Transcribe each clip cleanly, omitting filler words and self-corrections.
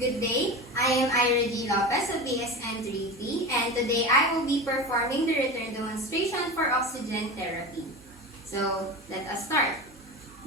Good day, I am Aira Lopez of BSN 3P, and today I will be performing the return demonstration for oxygen therapy. So, let us start.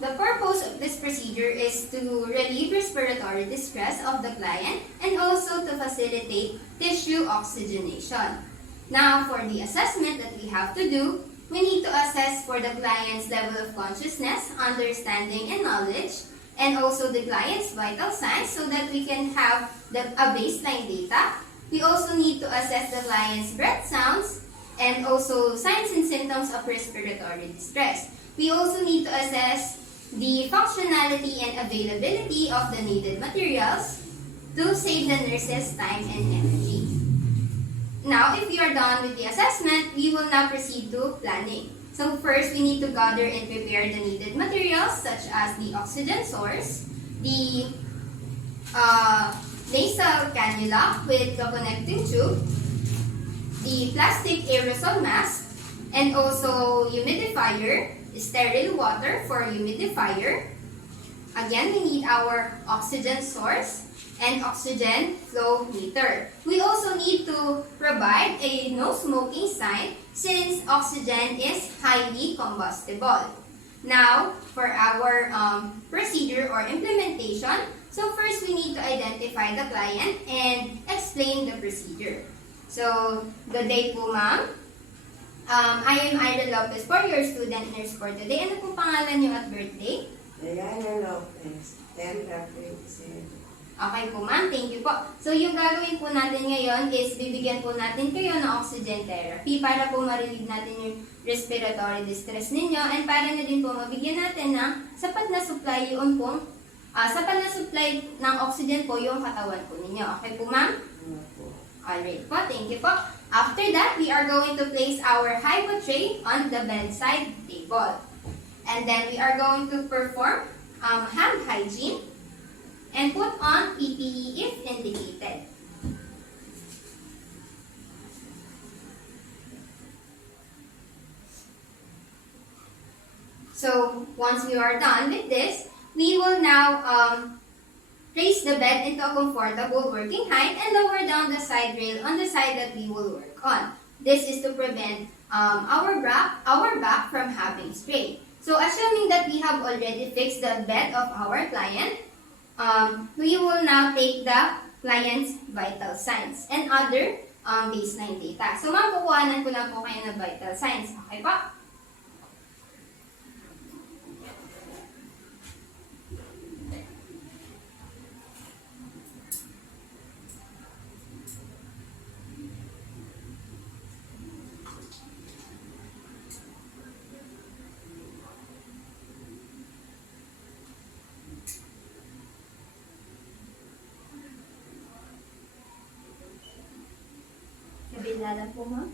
The purpose of this procedure is to relieve respiratory distress of the client and also to facilitate tissue oxygenation. Now, for the assessment that we have to do, we need to assess for the client's level of consciousness, understanding, and knowledge, and also the client's vital signs so that we can have a baseline data. We also need to assess the client's breath sounds and also signs and symptoms of respiratory distress. We also need to assess the functionality and availability of the needed materials to save the nurses time and energy. Now, if we are done with the assessment, we will now proceed to planning. So first, we need to gather and prepare the needed materials such as the oxygen source, the nasal cannula with the connecting tube, the plastic aerosol mask, and also humidifier, sterile water for humidifier. Again, we need our oxygen source and oxygen flow meter. We also need to provide a no smoking sign since oxygen is highly combustible. Now, for our procedure or implementation, so first we need to identify the client and explain the procedure. So, good day po ma'am. I am Aira Lopez for your student nurse for today. Ano pong pangalan niyo at birthday? Aira Lopez, 10/27. Okay po ma'am, thank you po. So yung gagawin po natin ngayon is bibigyan po natin kayo ng oxygen therapy para po ma-relieve natin yung respiratory distress ninyo and para na din po mabigyan natin ng sapat na supply ng oxygen po yung katawan po ninyo. Okay po ma'am? Alright po, thank you po. After that, we are going to place our hypo tray on the bedside table. And then we are going to perform hand hygiene and put on PPE if indicated. So, once we are done with this, we will now place the bed into a comfortable working height and lower down the side rail on the side that we will work on. This is to prevent our back from having strain. So, assuming that we have already fixed the bed of our client, we will now take the client's vital signs and other baseline data. So, ma'am, kukuhanan ko lang po kayo ng vital signs. Okay po? Kabila lang po, ma'am.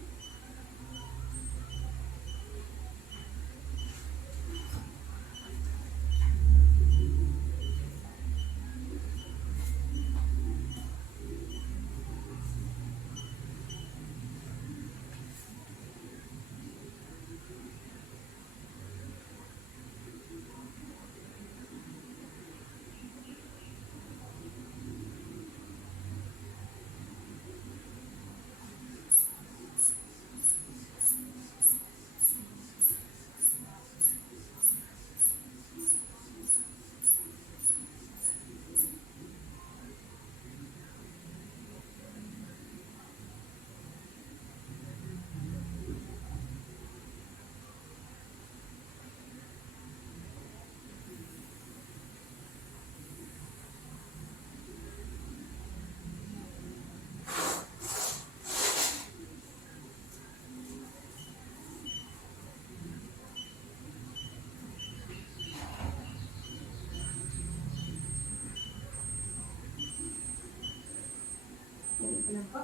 Ito lang po.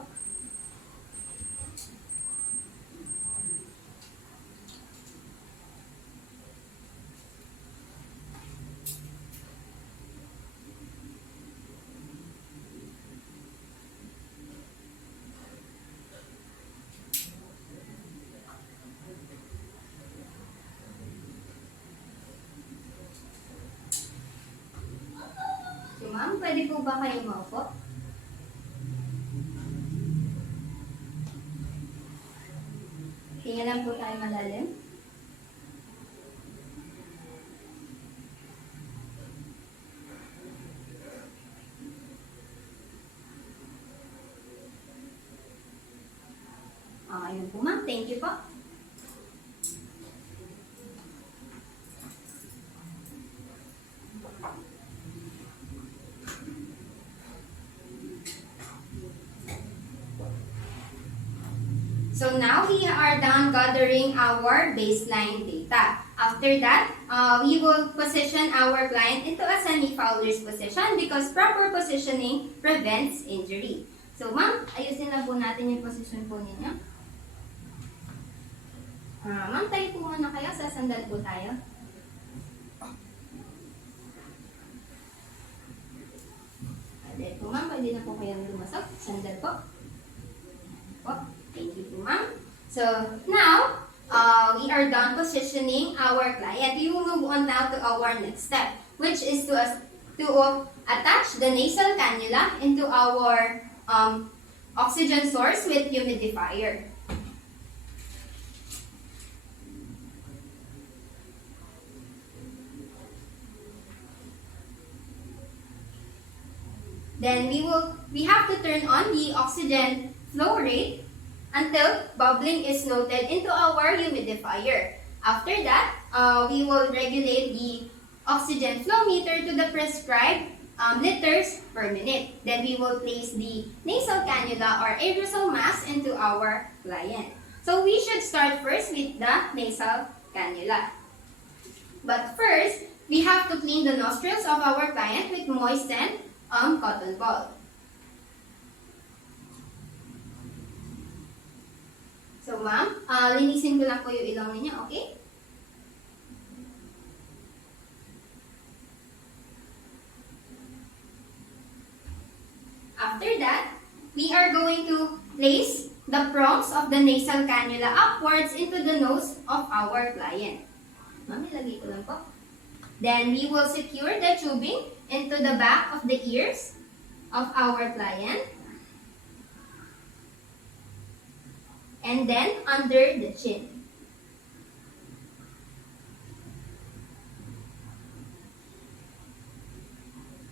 So, ma'am, pwede po ba kayo maupo? Tingnan lang po tayo malalim. Ayun po ma'am, thank you po. So now we are done gathering our baseline data. After that, we will position our client into a semi-fowler's position because proper positioning prevents injury. So ma'am, ayusin na po natin yung position po ninyo. Ma'am, tayo po muna kayo. Sasandal po tayo. Dahil po ma'am, pwede na po kayong lumasok. Sandal po. Thank you po ma'am. So now, we are done positioning our client. We will move on now to our next step, which is to attach the nasal cannula into our oxygen source with humidifier. Then we have to turn on the oxygen flow rate until bubbling is noted into our humidifier. After that, we will regulate the oxygen flow meter to the prescribed liters per minute. Then we will place the nasal cannula or aerosol mask into our client. So we should start first with the nasal cannula. But first, we have to clean the nostrils of our client with moistened cotton ball. So ma'am, linisin ko lang po yung ilong ninyo, okay? After that, we are going to place the prongs of the nasal cannula upwards into the nose of our client. Ma'am, ilagay ko lang po. Then we will secure the tubing into the back of the ears of our client. And then under the chin.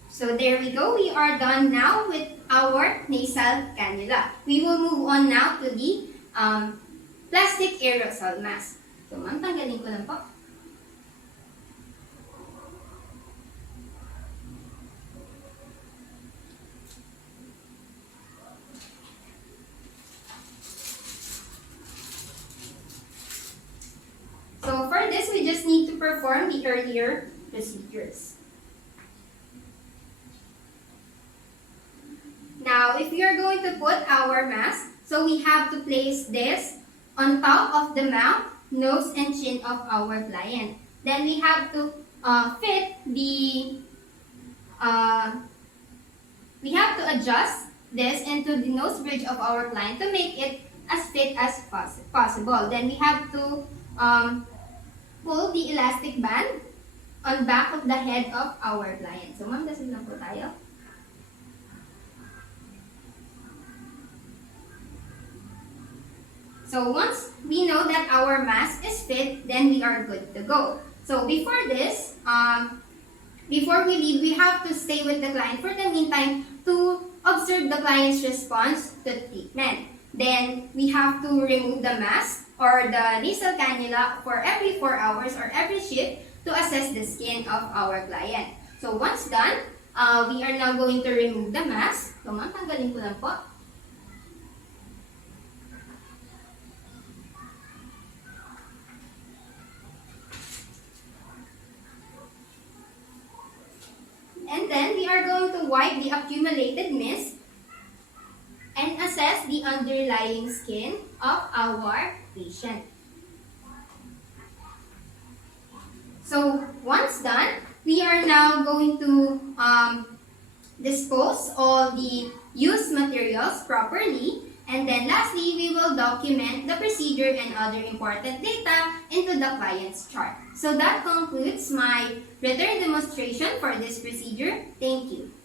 So there we go. We are done now with our nasal cannula. We will move on now to the plastic aerosol mask. So ma'am, tanggalin ko lang po. So for this, we just need to perform the earlier procedures. Now, if we are going to put our mask, so we have to place this on top of the mouth, nose, and chin of our client. Then we have to adjust this into the nose bridge of our client to make it as fit as possible. Then we have to pull the elastic band on back of the head of our client. So, ma'am, dasin lang po tayo. So, once we know that our mask is fit, then we are good to go. So, before this, before we leave, we have to stay with the client for the meantime to observe the client's response to treatment. Then, we have to remove the mask or the nasal cannula for every 4 hours or every shift to assess the skin of our client. So, once done, we are now going to remove the mask. So, ma'am, tanggalin ko lang po. And then, we are going to wipe the accumulated mist and assess the underlying skin of our patient. So, once done, we are now going to dispose all the used materials properly. And then lastly, we will document the procedure and other important data into the client's chart. So that concludes my written demonstration for this procedure. Thank you.